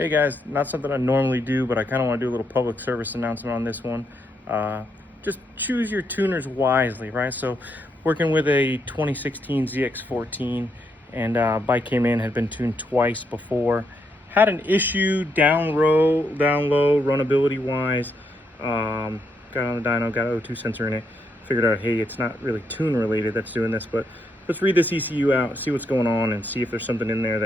Hey guys, not something I normally do, but I kind of want to do a little public service announcement on this one. Just choose your tuners wisely, right? So working with a 2016 ZX14, and bike came in, had been tuned twice before. Had an issue down low, runnability wise. Got on the dyno, got an O2 sensor in it. Figured out, hey, it's not really tune related that's doing this, but let's read this ECU out, see what's going on, and see if there's something in there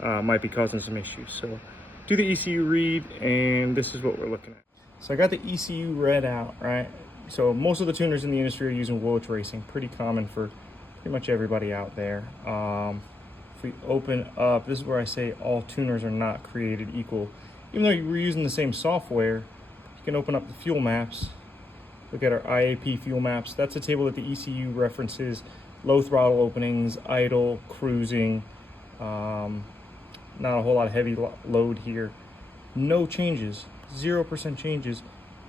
that might be causing some issues. So do the ECU read, and this is what we're looking at. So I got the ECU read out, right? So most of the tuners in the industry are using Woolwich Racing, pretty common for pretty much everybody out there. If we open up, this is where I say all tuners are not created equal. Even though we're using the same software, you can open up the fuel maps, look at our IAP fuel maps. That's a table that the ECU references: low throttle openings, idle, cruising, not a whole lot of heavy load here. No changes, 0% changes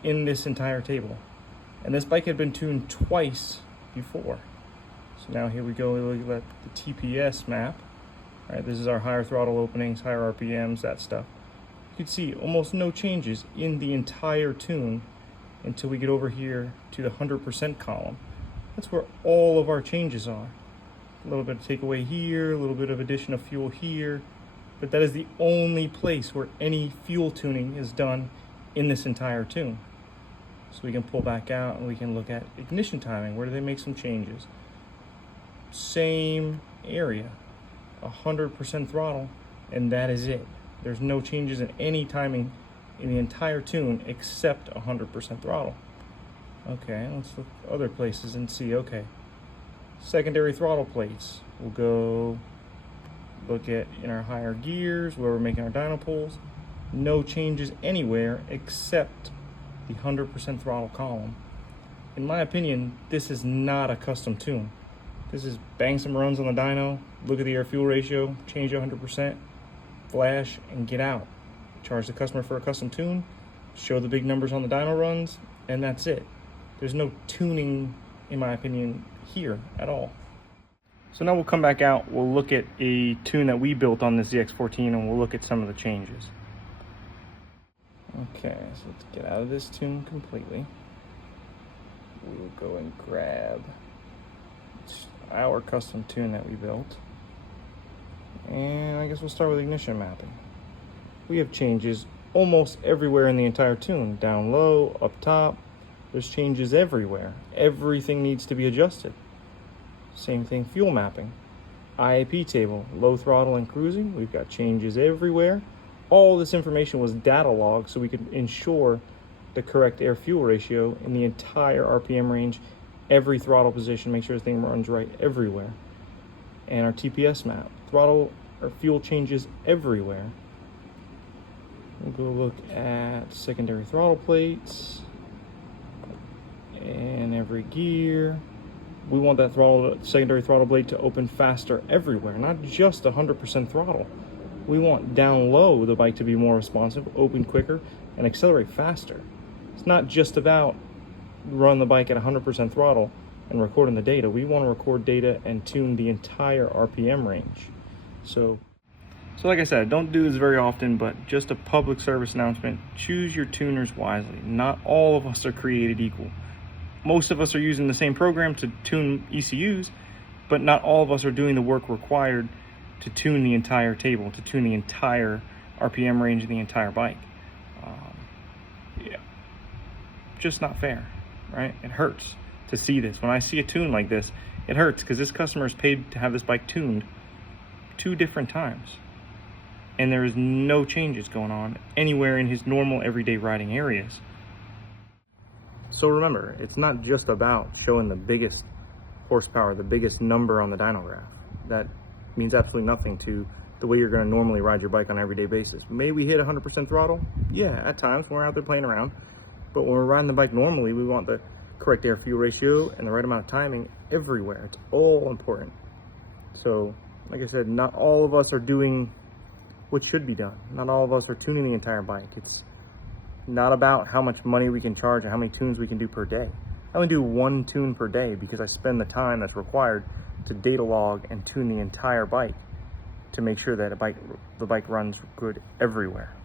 in this entire table. And this bike had been tuned twice before. So now here we go, we look at the TPS map. All right, this is our higher throttle openings, higher RPMs, that stuff. You can see almost no changes in the entire tune until we get over here to the 100% column. That's where all of our changes are. A little bit of takeaway here, a little bit of addition of fuel here, but that is the only place where any fuel tuning is done in this entire tune. So we can pull back out and we can look at ignition timing. Where do they make some changes? Same area, 100% throttle, and that is it. There's no changes in any timing in the entire tune except 100% throttle. Okay, let's look other places and see. Okay, secondary throttle plates. We'll go look at in our higher gears where we're making our dyno pulls. No changes anywhere except the 100% throttle column. In my opinion, this is not a custom tune. This is bang some runs on the dyno, look at the air fuel ratio, change 100%, flash, and get out. Charge the customer for a custom tune, show the big numbers on the dyno runs, and that's it. There's no tuning, in my opinion, here at all. So now we'll come back out, we'll look at a tune that we built on this ZX14, and we'll look at some of the changes. Okay, so let's get out of this tune completely. We'll go and grab our custom tune that we built. And I guess we'll start with ignition mapping. We have changes almost everywhere in the entire tune. Down low, up top, there's changes everywhere. Everything needs to be adjusted. Same thing, fuel mapping. IAP table, low throttle and cruising, we've got changes everywhere. All this information was data logged so we could ensure the correct air fuel ratio in the entire RPM range, every throttle position, make sure everything runs right everywhere. And our TPS map, throttle or fuel changes everywhere. We'll go look at secondary throttle plates and every gear. We want that secondary throttle blade to open faster everywhere, not just 100% throttle. We want down low the bike to be more responsive, open quicker, and accelerate faster. It's not just about run the bike at 100% throttle and recording the data. We want to record data and tune the entire RPM range. So like I said, don't do this very often, but just a public service announcement. Choose your tuners wisely. Not all of us are created equal. Most of us are using the same program to tune ECUs, but not all of us are doing the work required to tune the entire table, to tune the entire RPM range of the entire bike. Yeah, just not fair, right? It hurts to see this. When I see a tune like this, it hurts because this customer is paid to have this bike tuned 2 different times. And there is no changes going on anywhere in his normal everyday riding areas. So remember, it's not just about showing the biggest horsepower, the biggest number on the dyno graph. That means absolutely nothing to the way you're going to normally ride your bike on an everyday basis. May we hit 100% throttle? Yeah, at times when we're out there playing around. But when we're riding the bike normally, we want the correct air fuel ratio and the right amount of timing everywhere. It's all important. So, like I said, not all of us are doing what should be done. Not all of us are tuning the entire bike. It's not about how much money we can charge or how many tunes we can do per day. I only do 1 tune per day because I spend the time that's required to data log and tune the entire bike. to make sure that the bike runs good everywhere.